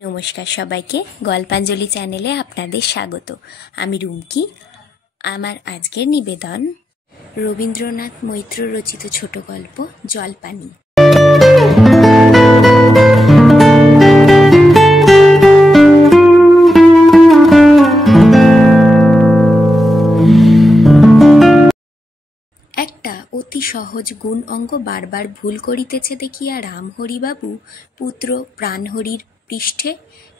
নমস্কার সবাইকে, গল্পাঞ্জলি চ্যানেলে আপনাদের স্বাগত। আমি রুমকি। আমার আজকের নিবেদন রবীন্দ্রনাথ মৈত্র রচিত ছোট গল্প জলপানি। একটা অতি সহজ গুণ অঙ্ক বারবার ভুল করিতেছে দেখিয়া রামহরিবাবু পুত্র প্রাণহরির পৃষ্ঠে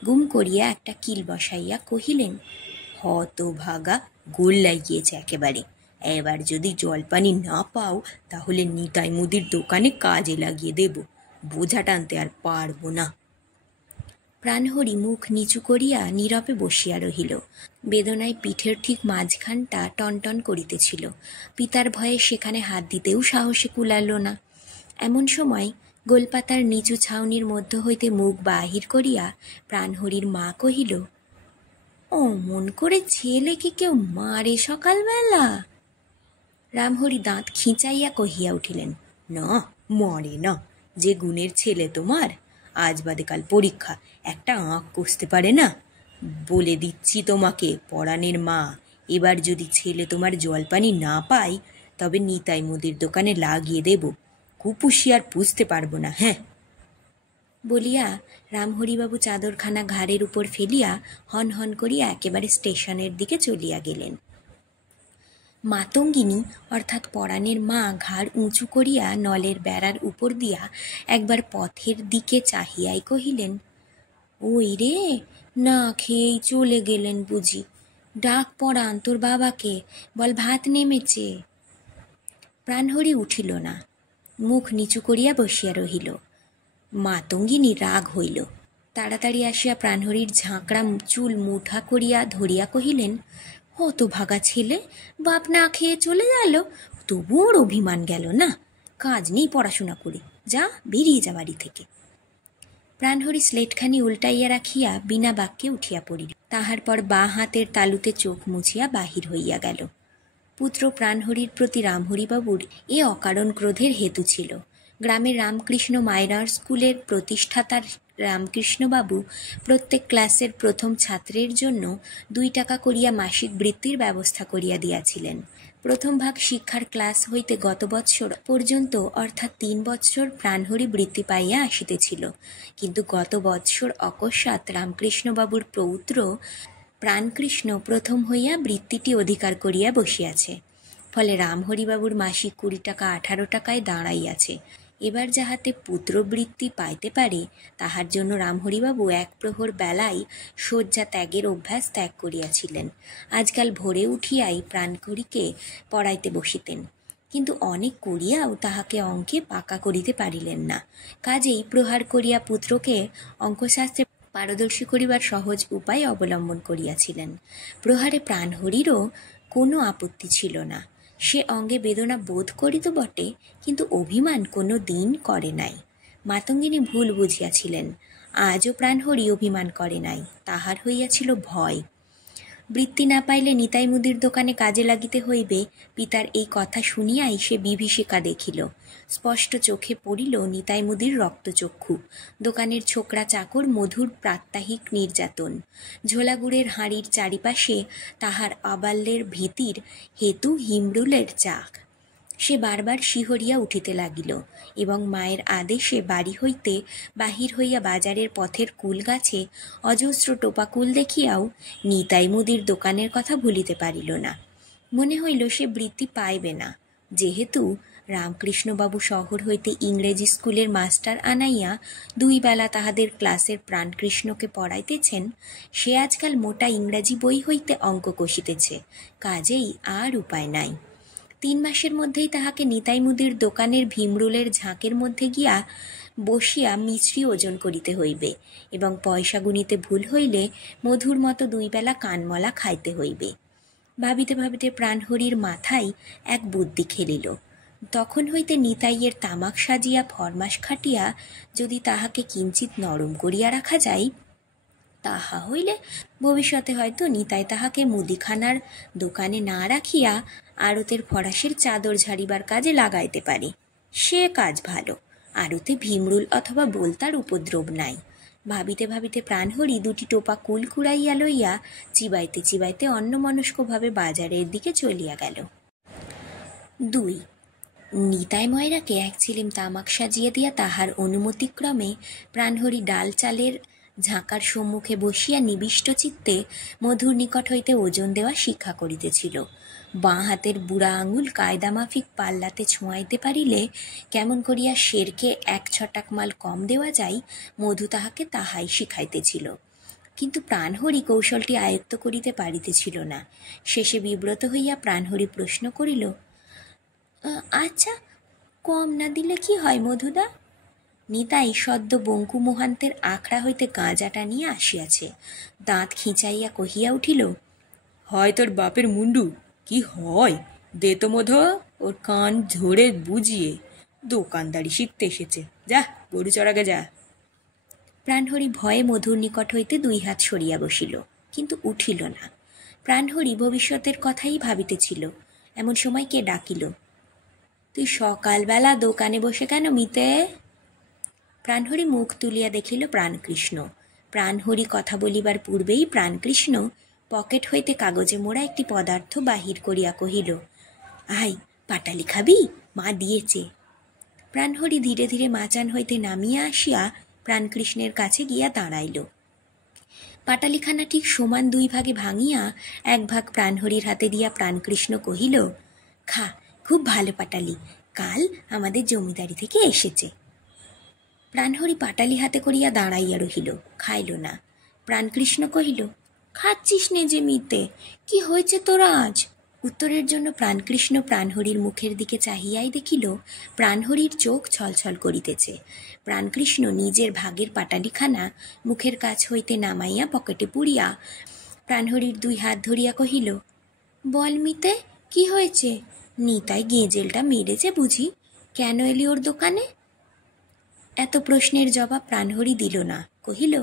গুম করিয়া একটা কিল বসাইয়া কহিলেন, হতভাগা, গোল লাগিয়েছে একেবারে। এবার যদি জলপানি না পাও তাহলে নিতাই মুদির দোকানে কাজে লাগিয়ে দেব, বোঝা টানতে আর পারবো না। প্রাণহরি মুখ নিচু করিয়া নীরবে বসিয়া রহিল। বেদনায় পিঠের ঠিক মাঝখানটা টনটন করিতেছিল। পিতার ভয়ে সেখানে হাত দিতেও সাহসে কুলাল না। এমন সময় গোলপাতার নিচু ছাউনির মধ্য হইতে মুখ বাহির করিয়া প্রাণহরির মা কহিল, অমন করে ছেলেকে কেউ মারে সকালবেলা? রামহরি দাঁত খিঁচাইয়া কহিয়া উঠিলেন, না, মরে না। যে গুণের ছেলে তোমার, আজ বাদে কাল পরীক্ষা, একটা আঁক কষতে পারে না। বলে দিচ্ছি তোমাকে, পরাণের মা, এবার যদি ছেলে তোমার জলপানি না পাই তবে নিতাই মুদির দোকানে লাগিয়ে দেব, কুপুষি আর পুষতে পারবো না। হ্যাঁ, বলিয়া রামহরিবাবু চাদরখানা ঘাড়ের উপর ফেলিয়া হন হন করিয়া একেবারে স্টেশনের দিকে চলিয়া গেলেন। মাতঙ্গিনী অর্থাৎ পরাণের মা ঘাড় উঁচু করিয়া নলের বেড়ার উপর দিয়া একবার পথের দিকে চাহিয়াই কহিলেন, ওই রে, না খেয়েই চলে গেলেন বুঝি? ডাক পরাণ তোর বাবাকে, বল ভাত নেমেছে। প্রাণহরি উঠিল না, মুখ নিচু করিয়া বসিয়া রহিল। মাতঙ্গিনী রাগ হইল। তাড়াতাড়ি আসিয়া প্রাণহরির ঝাঁকড়া চুল মুঠা করিয়া ধরিয়া কহিলেন, হতভাগা ছেলে, বাপ না খেয়ে চলে গেল, তবু ওর অভিমান গেল না। কাজ নেই পড়াশোনা করে, যা বেরিয়ে যা বাড়ি থেকে। প্রাণহরি স্লেটখানি উল্টাইয়া রাখিয়া বিনা বাক্যে উঠিয়া পড়িল। তাহার পর বাঁ হাতের তালুতে চোখ মুছিয়া বাহির হইয়া গেল। পুত্র প্রাণহরির প্রতি রামহরিবাবুর এ অকারণ ক্রোধের হেতু ছিল। গ্রামের রামকৃষ্ণ মাইনর স্কুলের প্রতিষ্ঠাতার রামকৃষ্ণবাবু প্রত্যেক ক্লাসের প্রথম ছাত্রের জন্য 2 টাকা করিয়া মাসিক বৃত্তির ব্যবস্থা করিয়া দিয়াছিলেন। প্রথম ভাগ শিক্ষার ক্লাস হইতে গত বৎসর পর্যন্ত অর্থাৎ 3 বৎসর প্রাণহরি বৃত্তি পাইয়া আসিতেছিল, কিন্তু গত বৎসর অকস্মাৎ রামকৃষ্ণবাবুর পৌত্র প্রাণকৃষ্ণ প্রথম হইয়া বৃত্তিটি অধিকার করিয়া বসিয়াছে। ফলে রামহরিবাবুর মাসিক 20 টাকা 18 টাকায় দাঁড়াইয়াছে। এবার যাহাতে পুত্রবৃত্তি পাইতে পারে তাহার জন্য রামহরিবাবু 1 প্রহর বেলায় শয্যা ত্যাগের অভ্যাস ত্যাগ করিয়াছিলেন। আজকাল ভোরে উঠিয়াই প্রাণহরিকে পড়াইতে বসিতেন, কিন্তু অনেক করিয়াও তাহাকে অঙ্কে পাকা করিতে পারিলেন না। কাজেই প্রহার করিয়া পুত্রকে অঙ্কশাস্ত্রে পারদর্শী করিবার সহজ উপায় অবলম্বন করিয়াছিলেন। প্রহারে প্রাণহরিরও কোনো আপত্তি ছিল না। সে অঙ্গে বেদনা বোধ করিত বটে, কিন্তু অভিমান কোনো দিন করে নাই। মাতঙ্গিনী ভুল বুঝিয়াছিলেন। আজও প্রাণহরি অভিমান করে নাই, তাহার হইয়াছিল ভয়। বৃত্তি না পাইলে নিতাই মুদির দোকানে কাজে লাগিতে হইবে, পিতার এই কথা শুনিয়াই সে বিভীষিকা দেখিল। স্পষ্ট চোখে পড়িল নিতাই মুদির রক্তচক্ষু, দোকানের ছোকরা চাকর মধুর প্রাত্যহিক নির্যাতন, ঝোলাগুড়ের হাঁড়ির চারিপাশে তাহার আবাল্যের ভীতির হেতু হিমরুলের চাক। সে বারবার শিহরিয়া উঠিতে লাগিল এবং মায়ের আদেশে বাড়ি হইতে বাহির হইয়া বাজারের পথের কুল গাছে অজস্র টোপাকুল দেখিয়াও নিতাই মুদির দোকানের কথা ভুলিতে পারিল না। মনে হইল সে বৃত্তি পাইবে না, যেহেতু রামকৃষ্ণবাবু শহর হইতে ইংরেজি স্কুলের মাস্টার আনাইয়া 2 বেলা তাহাদের ক্লাসের প্রাণকৃষ্ণকে পড়াইতেছেন। সে আজকাল মোটা ইংরাজি বই হইতে অঙ্ক কষিতেছে, কাজেই আর উপায় নাই। 3 মাসের মধ্যেই তাহাকে নিতাই মুদির দোকানের ভীমরুলের ঝাঁকের মধ্যে গিয়া বসিয়া মিছরি ওজন করিতে হইবে এবং পয়সা গুনিতে ভুল হইলে মধুর মতো 2 বেলা কানমলা খাইতে হইবে। ভাবিতে ভাবিতে প্রাণহরির মাথায় এক বুদ্ধি খেলিল। তখন হইতে নিতাইয়ের তামাক সাজিয়া ফরমাস খাটিয়া যদি তাহাকে কিঞ্চিত নরম করিয়া রাখা যায়, তাহা হইলে ভবিষ্যতে হয়তো নিতাই তাহাকে মুদিখানার দোকানে না রাখিয়া আড়তের ফরাসের চাদর ঝাড়িবার কাজে লাগাইতে পারে। সে কাজ ভালো, আড়তে ভীমরুল অথবা বোলতার উপদ্রব নাই। ভাবিতে ভাবিতে প্রাণহরি দুটি টোপা কুল কুড়াইয়া লইয়া চিবাইতে চিবাইতে অন্যমনস্কভাবে বাজারের দিকে চলিয়া গেল। 2 নিতাই ময়রাকে এক ছিলিম তামাক সাজিয়া দিয়া তাহার অনুমতিক্রমে প্রাণহরি ডাল চালের ঝাঁকার সম্মুখে বসিয়া নিবিষ্ট চিত্তে মধুর নিকট হইতে ওজন দেওয়া শিক্ষা করিতেছিল। বাঁ হাতের বুড়া আঙুল কায়দামাফিক পাল্লাতে ছোঁয়াইতে পারিলে কেমন করিয়া শেরকে 1 ছটাক মাল কম দেওয়া যায়, মধু তাহাকে তাহাই শিখাইতেছিল। কিন্তু প্রাণহরি কৌশলটি আয়ত্ত করিতে পারিতেছিল না। শেষে বিব্রত হইয়া প্রাণহরি প্রশ্ন করিল, আচ্ছা, কম না দিলে কি হয় মধুদা? নিতাই সদ্য বঙ্কু মোহান্তের আখড়া হইতে গাঁজাটা নিয়ে আসিয়াছে। দাঁত খিঁচাইয়া কহিয়া উঠিল, হয় তোর বাপের মুন্ডু, কি হয় দে তো মধ, ওর কান ধরে বুঝিয়ে দোকানদারি শিখতে এসেছে, যা গরু চড়াগে যা। প্রাণহরি ভয়ে মধুর নিকট হইতে 2 হাত সরিয়া বসিল, কিন্তু উঠিল না। প্রাণহরি ভবিষ্যতের কথাই ভাবিতেছিল। এমন সময় কে ডাকিল, তুই সকালবেলা দোকানে বসে কেন মিতে? প্রাণহরি মুখ তুলিয়া দেখিল প্রাণকৃষ্ণ। প্রাণহরি কথা বলিবার পূর্বেই প্রাণকৃষ্ণ পকেট হইতে কাগজে মোড়া একটি পদার্থ বাহির করিয়া কহিল, আই পাটালি খাবি, মা দিয়েছে। প্রাণহরি ধীরে ধীরে মাচান হইতে নামিয়া আসিয়া প্রাণকৃষ্ণের কাছে গিয়া দাঁড়াইল। পাটালিখানা ঠিক সমান 2 ভাগে ভাঙিয়া 1 ভাগ প্রাণহরির হাতে দিয়া প্রাণকৃষ্ণ কহিল, খা, খুব ভালো পাটালি, কাল আমাদের জমিদারি থেকে এসেছে। প্রাণহরি পাটালি হাতে করিয়া দাঁড়াইয়া রহিল, খাইল না। প্রাণকৃষ্ণ কহিল, খাচ্ছিস নে যে মিতে, কি হয়েছে তোরা আজ? উত্তরের জন্য প্রাণকৃষ্ণ প্রাণহরির মুখের দিকে চাহিয়াই দেখিল প্রাণহরির চোখ ছলছল করিতেছে। প্রাণকৃষ্ণ নিজের ভাগের পাটালিখানা মুখের কাছ হইতে নামাইয়া পকেটে পুড়িয়া প্রাণহরির 2 হাত ধরিয়া কহিল, বল মিতে, কি হয়েছে? নিতাই গেঁজেলটা মেরেছে বুঝি? কেন এলি ওর দোকানে? এত প্রশ্নের জবাব প্রাণহরি দিল না। কহিল,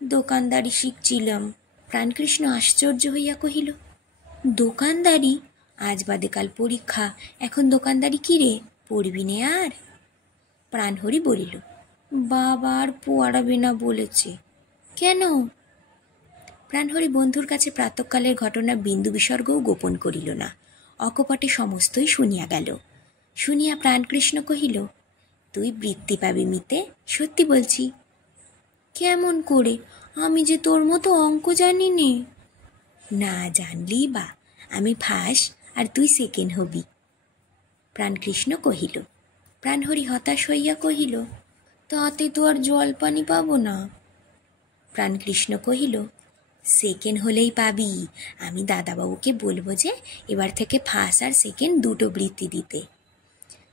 দোকানদারি শিখছিলাম। প্রাণকৃষ্ণ আশ্চর্য হইয়া কহিল, দোকানদারি? আজ বাদে কাল পরীক্ষা, এখন দোকানদারি কি রে, পড়বি নে আর? প্রাণহরি বলিল, বাবা আর পড়াবে না বলেছে। কেন? প্রাণহরি বন্ধুর কাছে প্রাতঃকালের ঘটনা বিন্দু বিসর্গও গোপন করিল না। অকপটে সমস্তই শুনিয়া গেল। শুনিয়া প্রাণকৃষ্ণ কহিল, তুই বৃত্তি পাবি মিতে, সত্যি বলছি। কেমন করে? আমি যে তোর মতো অঙ্ক জানি নে। না জানলি বা, আমি ফার্স্ট আর তুই সেকেন্ড হবি। প্রাণকৃষ্ণ কহিল। প্রাণহরি হতাশ হইয়া কহিল, তাতে তো আর জল পানি পাবো না। প্রাণকৃষ্ণ কহিল, সেকেন্ড হলেই পাবি। আমি দাদাবাবুকে বলবো যে এবার থেকে ফার্স্ট আর সেকেন্ড 2টো বৃত্তি দিতে।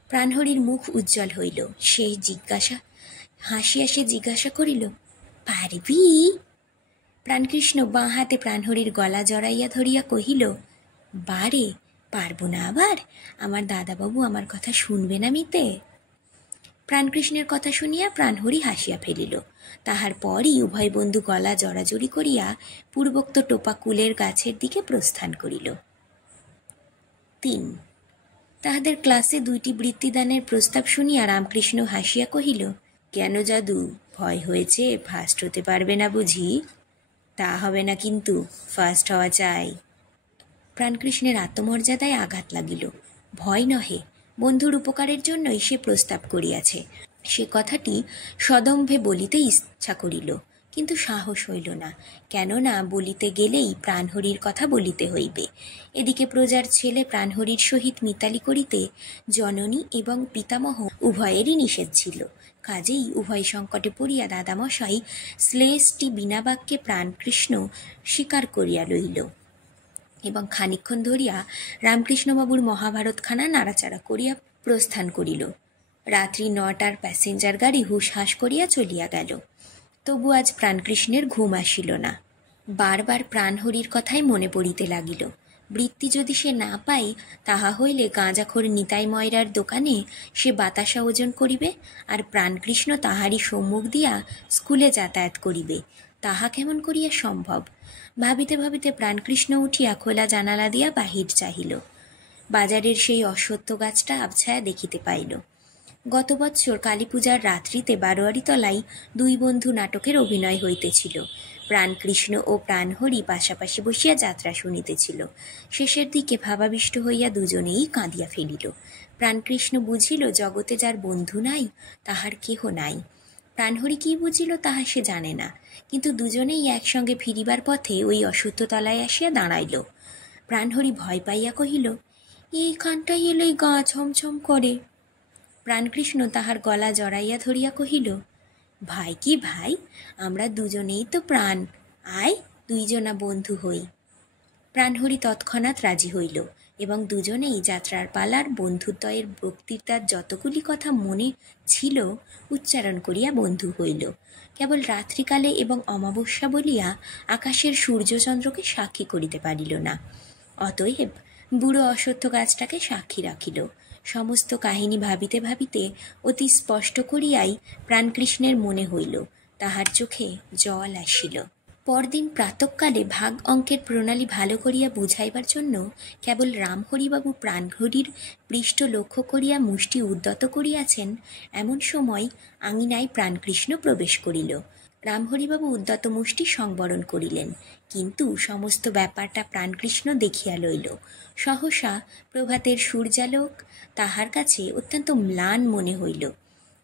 প্রাণহরির মুখ উজ্জ্বল হইল। হাসিয়া সে জিজ্ঞাসা করিল, পারবি? প্রাণকৃষ্ণ বাঁ হাতে প্রাণহরির গলা জড়াইয়া ধরিয়া কহিল, বারে, পারবো না আবার? আমার দাদাবাবু আমার কথা শুনবে না মিতে? প্রাণকৃষ্ণের কথা শুনিয়া প্রাণহরি হাসিয়া ফেলিল। তাহার পরই উভয় বন্ধু গলা জড়াজড়ি করিয়া পূর্বোক্ত টোপা কুলের গাছের দিকে প্রস্থান করিল। 3 তাহাদের ক্লাসে 2টি বৃত্তিদানের প্রস্তাব শুনিয়া রামকৃষ্ণ হাসিয়া কহিল, কেন জাদু, ভয় হয়েছে ফার্স্ট হতে পারবে না বুঝি? তা হবে না, কিন্তু ফার্স্ট হওয়া চাই। প্রাণকৃষ্ণের আত্মমর্যাদায় আঘাত লাগিল। ভয় নহে, বন্ধুর উপকারের জন্যই সে প্রস্তাব করিয়াছে। সে কথাটি সদম্ভে বলিতে ইচ্ছা করিল, কিন্তু সাহস হইল না। কেননা বলিতে গেলেই প্রাণহরির কথা বলিতে হইবে। এদিকে প্রজার ছেলে প্রাণহরির সহিত মিতালি করিতে জননী এবং পিতামহ উভয়েরই নিষেধ ছিল। কাজেই উভয় সংকটে পড়িয়া দাদামশাই শ্লেষটি বিনা বাক্যে প্রাণকৃষ্ণ স্বীকার করিয়া লইল এবং খানিকক্ষণ ধরিয়া রামকৃষ্ণবাবুর মহাভারতখানা নাড়াচাড়া করিয়া প্রস্থান করিল। রাত্রি 9টার প্যাসেঞ্জার গাড়ি হুসহাস করিয়া চলিয়া গেল। তবু আজ প্রাণকৃষ্ণের ঘুম আসিল না। বারবার প্রাণহরির কথাই মনে পড়িতে লাগিল। বৃত্তি যদি সে না পায়, তাহা হইলে গাঁজাখোর নিতাই ময়রার দোকানে সে বাতাসা ওজন করিবে, আর প্রাণকৃষ্ণ তাহারই সম্মুখ দিয়া স্কুলে যাতায়াত করিবে। তাহা কেমন করিয়া সম্ভব? ভাবিতে ভাবিতে প্রাণকৃষ্ণ উঠিয়া খোলা জানালা দিয়া বাহির চাহিল। বাজারের সেই অশ্বত্থ গাছটা আবছায়া দেখিতে পাইল। গত বৎসর কালীপূজার রাত্রিতে বারোয়ারিতলায় দুই বন্ধু নাটকের অভিনয় হইতেছিল। প্রাণকৃষ্ণ ও প্রাণহরি পাশাপাশি বসিয়া যাত্রা শুনিতেছিল। শেষের দিকে ভাবাবিষ্ট হইয়া দুজনেই কাঁদিয়া ফেলিল। প্রাণকৃষ্ণ বুঝিল জগতে যার বন্ধু নাই তাহার কেহ নাই। প্রাণহরি কি বুঝিল তাহা সে জানে না, কিন্তু দুজনেই একসঙ্গে ফিরিবার পথে ওই অশ্বত্থতলায় আসিয়া দাঁড়াইল। প্রাণহরি ভয় পাইয়া কহিল, এইখানটায় এলেই গা ছমছম করে। প্রাণকৃষ্ণ তাহার গলা জড়াইয়া ধরিয়া কহিল, ভাই কি ভাই, আমরা দুজনেই তো প্রাণ, আয় দুইজনা বন্ধু হই। প্রাণহরি তৎক্ষণাৎ রাজি হইল এবং দুজনেই যাত্রার পালার বন্ধুদ্বয়ের বক্তৃতার যতগুলি কথা মনে ছিল উচ্চারণ করিয়া বন্ধু হইল। কেবল রাত্রিকালে এবং অমাবস্যা বলিয়া আকাশের সূর্যচন্দ্রকে সাক্ষী করিতে পারিল না। অতএব বুড়ো অশ্বত্থ গাছটাকে সাক্ষী রাখিল। সমস্ত কাহিনী ভাবিতে ভাবিতে অতি স্পষ্ট করিয়াই প্রাণকৃষ্ণের মনে হইল, তাহার চোখে জল আসিল। পরদিন প্রাতঃকালে ভাগ অঙ্কের প্রণালী ভালো করিয়া বুঝাইবার জন্য কেবল রামহরিবাবু প্রাণহরির পৃষ্ঠ লক্ষ্য করিয়া মুষ্টি উদ্যত করিয়াছেন, এমন সময় আঙিনায় প্রাণকৃষ্ণ প্রবেশ করিল। রামহরিবাবু উদ্যত মুষ্টি সংবরণ করিলেন, কিন্তু সমস্ত ব্যাপারটা প্রাণকৃষ্ণ দেখিয়া লইল। সহসা প্রভাতের সূর্যালোক তাহার কাছে অত্যন্ত ম্লান মনে হইল।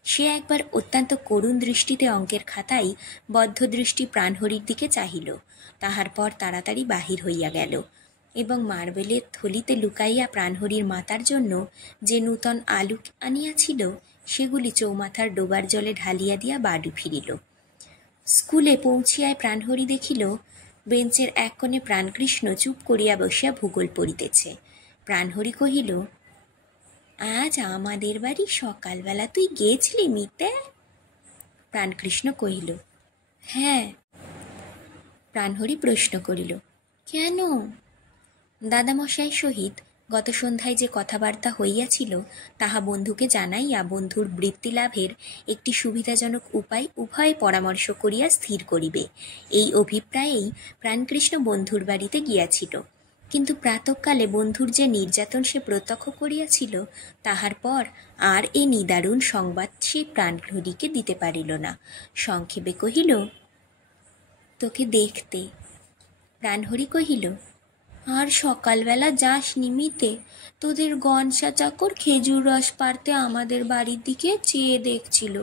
সে একবার অত্যন্ত করুণ দৃষ্টিতে অঙ্কের খাতায় বদ্ধ দৃষ্টি প্রাণহরির দিকে চাহিল। তাহার পর তাড়াতাড়ি বাহির হইয়া গেল এবং মার্বেলের থলিতে লুকাইয়া প্রাণহরির মাতার জন্য যে নূতন আলু আনিয়াছিল সেগুলি চৌমাথার ডোবার জলে ঢালিয়া দিয়া বাড়ি ফিরিল। স্কুলে পৌঁছিয়ায় প্রাণহরি দেখিল বেঞ্চের এক কোণে প্রাণকৃষ্ণ চুপ করিয়া বসিয়া ভূগোল পড়িতেছে। প্রাণহরি কহিল, আজ আমাদের বাড়ি সকালবেলা তুই গেছিলি মিতে? প্রাণকৃষ্ণ কহিল, হ্যাঁ। প্রাণহরি প্রশ্ন করিল, কেন? দাদামশাই সহিত গত সন্ধ্যায় যে কথাবার্তা হইয়াছিল তাহা বন্ধুকে জানাইয়া বন্ধুর বৃত্তি লাভের একটি সুবিধাজনক উপায় উভয়ে পরামর্শ করিয়া স্থির করিবে, এই অভিপ্রায়েই প্রাণকৃষ্ণ বন্ধুর বাড়িতে গিয়াছিল। কিন্তু প্রাতঃকালে বন্ধুর যে নির্যাতন সে প্রত্যক্ষ করিয়াছিল তাহার পর আর এই নিদারুণ সংবাদ সে প্রাণহরিকে দিতে পারিল না। সংক্ষেপে কহিল, তোকে দেখতে। প্রাণহরি কহিল, আর সকালবেলা যাস নিমিতে? তোদের গনসা চাকর খেজুর রস পাড়তে আমাদের বাড়ির দিকে চেয়ে দেখছিল,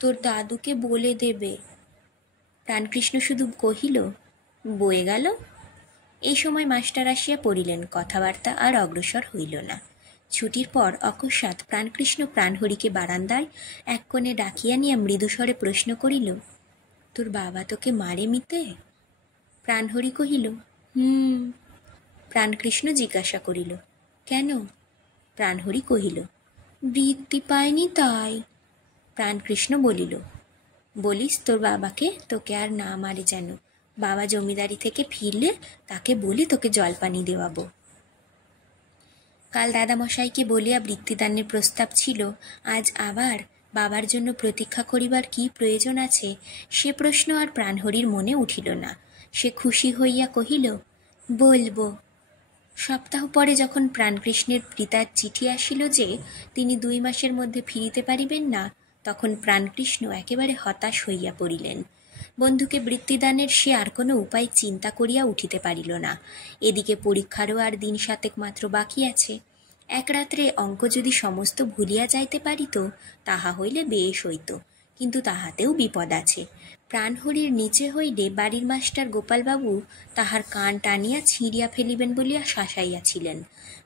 তোর দাদুকে বলে দেবে। প্রাণকৃষ্ণ শুধু কহিল, বয়ে গেল। এই সময় মাস্টার আসিয়া পড়িলেন, কথাবার্তা আর অগ্রসর হইল না। ছুটির পর অকস্মাৎ প্রাণকৃষ্ণ প্রাণহরিকে বারান্দায় এক কোণে ডাকিয়া নিয়ে মৃদুস্বরে প্রশ্ন করিল, তোর বাবা তোকে মারে মিতে? প্রাণহরি কহিল, প্রাণকৃষ্ণ জিজ্ঞাসা করিল, কেন? প্রাণহরি কহিল, বৃত্তি পায়নি তাই। প্রাণকৃষ্ণ বলিল, বলিস তোর বাবাকে তোকে আর না মারে যেন। বাবা জমিদারি থেকে ফিরলে তাকে বলি তোকে জলপানি দেওয়াবো। কাল দাদামশাইকে বলিয়া বৃত্তিদানের প্রস্তাব ছিল, আজ আবার বাবার জন্য প্রতীক্ষা করিবার কি প্রয়োজন আছে সে প্রশ্ন আর প্রাণহরির মনে উঠিল না। সে খুশি হইয়া কহিল, বলবো। সপ্তাহ পরে যখন প্রাণকৃষ্ণের পিতার চিঠি আসিল যে তিনি 2 মাসের মধ্যে ফিরিতে পারিবেন না, তখন প্রাণকৃষ্ণ একেবারে হতাশ হইয়া পড়িলেন। বন্ধুকে বৃত্তিদানের সে আর কোনো উপায় চিন্তা করিয়া উঠিতে পারিল না। এদিকে পরীক্ষারও আর দিন 7 মাত্র বাকি আছে। এক রাত্রে অঙ্ক যদি সমস্ত ভুলিয়া যাইতে পারিত তাহা হইলে বেশ হইত, কিন্তু তাহাতেও বিপদ আছে। প্রাণহরির নিচে হইলে বাড়ির মাস্টার গোপালবাবু তাহার কান টানিয়া ছিঁড়িয়া ফেলিবেন বলিয়া শাসাইয়াছিলেন।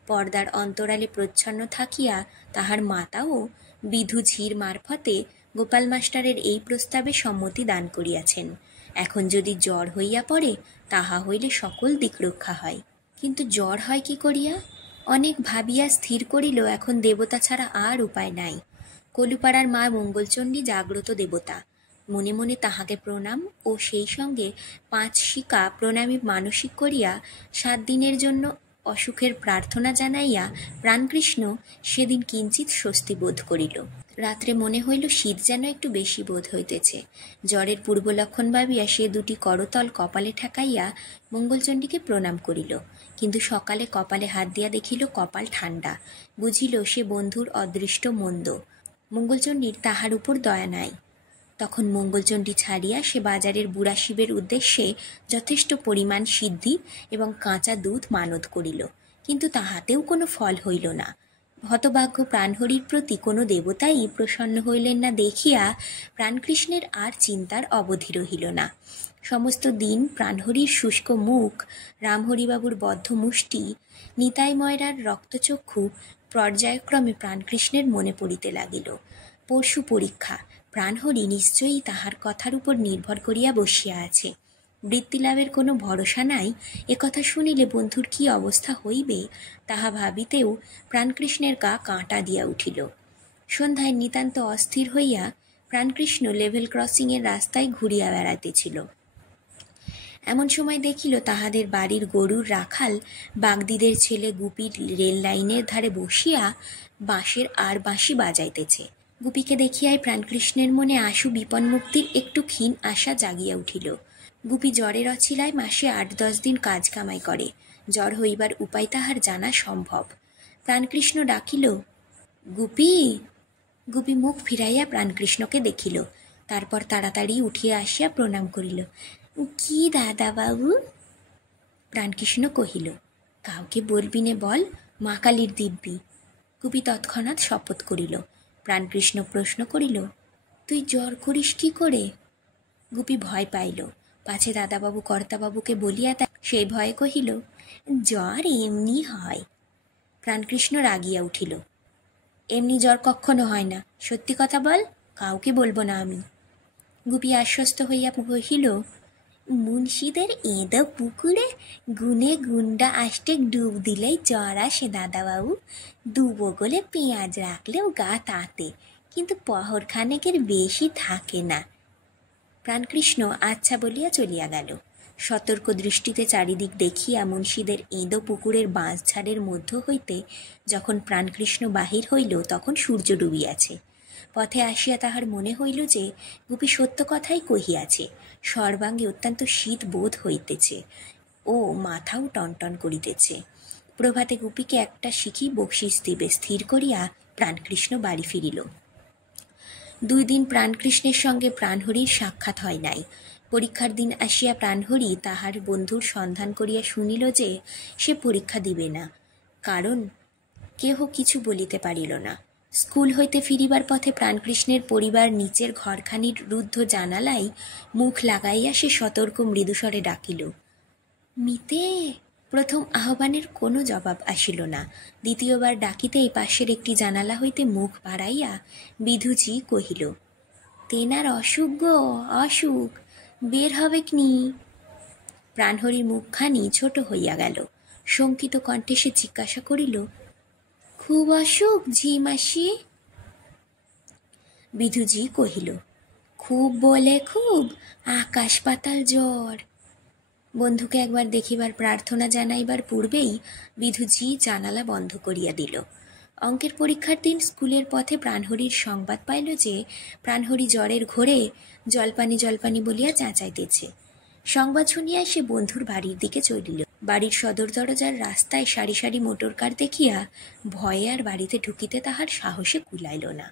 পর্দার অন্তরালে প্রচ্ছন্ন থাকিয়া তাহার মাতাও বিধু ঝির মারফতে গোপাল মাস্টারের এই প্রস্তাবে সম্মতি দান করিয়াছেন। এখন যদি জ্বর হইয়া পড়ে তাহা হইলে সকল দিক রক্ষা হয়। কিন্তু জ্বর হয় কি করিয়া? অনেক ভাবিয়া স্থির করিল এখন দেবতা ছাড়া আর উপায় নাই। কলুপাড়ার মা মঙ্গলচণ্ডী জাগ্রত দেবতা। মনে মনে তাহাকে প্রণাম ও সেই সঙ্গে 5 শিকা প্রণামী মানসিক করিয়া 7 দিনের জন্য অসুখের প্রার্থনা জানাইয়া প্রাণকৃষ্ণ সেদিন কিঞ্চিৎ স্বস্তি বোধ করিল। রাত্রে মনে হইল শীত যেন একটু বেশি বোধ হইতেছে। জ্বরের পূর্বলক্ষণ ভাবিয়া সে 2টি করতল কপালে ঠেকাইয়া মঙ্গলচণ্ডীকে প্রণাম করিল। কিন্তু সকালে কপালে হাত দিয়া দেখিল কপাল ঠান্ডা। বুঝিল সে বন্ধুর অদৃষ্ট মন্দ। মঙ্গলচণ্ডীর তাহার উপর দয়া নাই। তখন মঙ্গলচণ্ডী ছাড়িয়া সে বাজারের বুড়া শিবের উদ্দেশ্যে যথেষ্ট পরিমাণ সিদ্ধি এবং কাঁচা দুধ মানত করিল, কিন্তু তাহাতেও কোনো ফল হইল না। হতভাগ্য প্রাণহরির প্রতি কোনো দেবতাই প্রসন্ন হইলেন না দেখিয়া প্রাণকৃষ্ণের আর চিন্তার অবধি রহিল না। সমস্ত দিন প্রাণহরির শুষ্ক মুখ, রামহরিবাবুর বদ্ধ মুষ্টি, নিতাই ময়রার রক্তচক্ষু পর্যায়ক্রমে প্রাণকৃষ্ণের মনে পড়িতে লাগিল। পরশু পরীক্ষা, প্রাণহরি নিশ্চয়ই তাহার কথার উপর নির্ভর করিয়া বসিয়া আছে। বৃত্তিলাভের কোনো ভরসা নাই, একথা শুনিলে বন্ধুর কি অবস্থা হইবে তাহা ভাবিতেও প্রাণকৃষ্ণের গা কাঁটা দিয়া উঠিল। সন্ধ্যায় নিতান্ত অস্থির হইয়া প্রাণকৃষ্ণ লেভেল ক্রসিংয়ের রাস্তায় ঘুরিয়া বেড়াইতেছিল। এমন সময় দেখিল তাহাদের বাড়ির গরুর রাখাল বাগদিদের ছেলে গুপির রেল লাইনের ধারে বসিয়া বাঁশের আর বাঁশি বাজাইতেছে। গুপিকে দেখিয়াই প্রাণকৃষ্ণের মনে আশু বিপন্মুক্তির একটু ক্ষীণ আশা জাগিয়া উঠিল। গুপি জ্বরের অছিলায় মাসে 8-10 দিন কাজ কামাই করে, জ্বর হইবার উপায় তাহার জানা সম্ভব। প্রাণকৃষ্ণ ডাকিল, গুপি। গুপি মুখ ফিরাইয়া প্রাণকৃষ্ণকে দেখিল, তারপর তাড়াতাড়ি উঠিয়া আসিয়া প্রণাম করিল। কি দাদা বাবু? প্রাণকৃষ্ণ কহিল, কাউকে বলবি নে বল, মা কালীর দিব্যি। গুপি তৎক্ষণাৎ শপথ করিল। প্রাণকৃষ্ণ প্রশ্ন করিল, তুই জ্বর করিস কি করে? গুপি ভয় পাইল, পাছে দাদাবাবু কর্তাবাবুকে বলিয়া তা সেই ভয়ে কহিল, জ্বর এমনি হয়। প্রাণকৃষ্ণ রাগিয়া উঠিল, এমনি জ্বর কখনো হয় না, সত্যি কথা বল, কাউকে বলবো না আমি। গুপি আশ্বস্ত হইয়া কহিল, মুন্সিদের এঁদো পুকুরে গুনে গুন্ডা আষ্টেক ডুব দিলেই জ্বর আসে দাদাবাবু। 2 বগলে পেঁয়াজ রাখলেও গা তাতে, কিন্তু পহরখানেকের বেশি থাকে না। প্রাণকৃষ্ণ আচ্ছা বলিয়া চলিয়া গেল। সতর্ক দৃষ্টিতে চারিদিক দেখিয়া মুন্সিদের এঁদো পুকুরের বাঁশঝাড়ের মধ্য হইতে যখন প্রাণকৃষ্ণ বাহির হইল তখন সূর্য ডুবিয়াছে। পথে আসিয়া তাহার মনে হইল যে গুপি সত্য কথাই কহিয়াছে। সর্বাঙ্গে অত্যন্ত শীত বোধ হইতেছে ও মাথাও টনটন করিতেছে। প্রভাতে গুপিকে একটা শিখি বকশিস দিবে স্থির করিয়া প্রাণকৃষ্ণ বাড়ি ফিরিল। 2 দিন প্রাণকৃষ্ণের সঙ্গে প্রাণহরির সাক্ষাৎ হয় নাই। পরীক্ষার দিন আসিয়া প্রাণহরি তাহার বন্ধুর সন্ধান করিয়া শুনিল যে সে পরীক্ষা দিবে না, কারণ কেহ কিছু বলিতে পারিল না। স্কুল হইতে ফিরিবার পথে প্রাণকৃষ্ণের পরিবার নিচের ঘরখানির রুদ্ধ জানালায় মুখ লাগাইয়া সে সতর্ক মৃদুস্বরে ডাকিল, মিতে। প্রথম আহ্বানের কোনো জবাব আসিল না। দ্বিতীয়বার ডাকিতেই পাশের একটি জানালা হইতে মুখ বাড়াইয়া বিধুজি কহিল, তেনার অসুখ গো, অসুখ, বের হবে কি? প্রাণহরির মুখখানি ছোট হইয়া গেল। শঙ্কিত কণ্ঠে সে জিজ্ঞাসা করিল, খুব অসুখ ঝি মাসি? বিধুজি কহিল, খুব বলে খুব, আকাশ পাতাল জ্বর। বন্ধুকে একবার দেখিবার প্রার্থনা জানাইবার পূর্বেই বিধুজি জানালা বন্ধ করিয়া দিল। অঙ্কের পরীক্ষার দিন স্কুলের পথে প্রাণহরির সংবাদ পাইল যে প্রাণহরি জ্বরের ঘোরে জলপানি জলপানি বলিয়া চেঁচাইতেছে। সংবাদ শুনিয়া সে বন্ধুর বাড়ির দিকে চলিল। বাড়ির সদর দরজার রাস্তায় সারি সারি মোটরকার দেখিয়া ভয়ে আর বাড়িতে ঢুকিতে তাহার সাহসে কুলাইল না।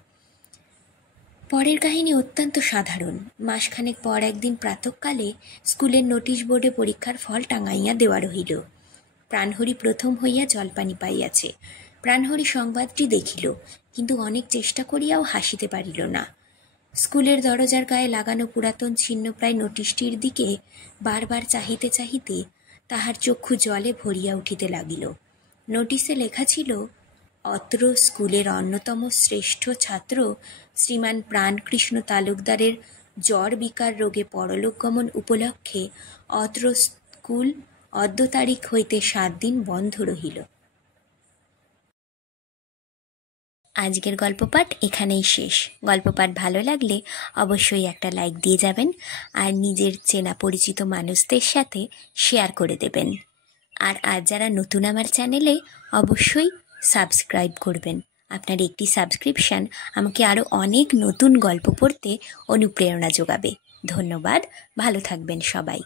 পরের কাহিনী অত্যন্ত সাধারণ। মাসখানেক পর একদিন প্রাতঃকালে স্কুলের নোটিশ বোর্ডে পরীক্ষার ফল টাঙাইয়া দেওয়া রহিল। প্রাণহরি প্রথম হইয়া জলপানি পাইয়াছে। প্রাণহরি সংবাদটি দেখিল, কিন্তু অনেক চেষ্টা করিয়াও হাসিতে পারিল না। স্কুলের দরজার গায়ে লাগানো পুরাতন ছিন্নপ্রায় নোটিশটির দিকে বারবার চাহিতে চাহিতে তাহার চক্ষু জলে ভরিয়া উঠিতে লাগিল। নোটিশে লেখা ছিল, অত্র স্কুলের অন্যতম শ্রেষ্ঠ ছাত্র শ্রীমান প্রাণকৃষ্ণ তালুকদারের জ্বর বিকার রোগে পরলোক গমন উপলক্ষে অত্র স্কুল অদ্য তারিখ হইতে 7 দিন বন্ধ রহিল। আজকের গল্পপাঠ এখানেই শেষ। গল্পপাঠ ভালো লাগলে অবশ্যই একটা লাইক দিয়ে যাবেন আর নিজের চেনা পরিচিত মানুষদের সাথে শেয়ার করে দেবেন। আর আজ যারা নতুন আমার চ্যানেলে, অবশ্যই সাবস্ক্রাইব করবেন। আপনার একটি সাবস্ক্রিপশান আমাকে আরও অনেক নতুন গল্প পড়তে অনুপ্রেরণা যোগাবে। ধন্যবাদ, ভালো থাকবেন সবাই।